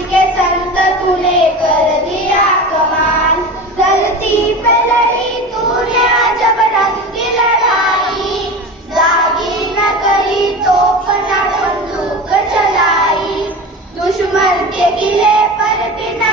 के संत तूने कर दिया कमाल। गलती पे लड़ी तूने अजब रंग की लड़ाई। जागी न कही तो बंदूक चलाई। दुश्मन के किले पर बिना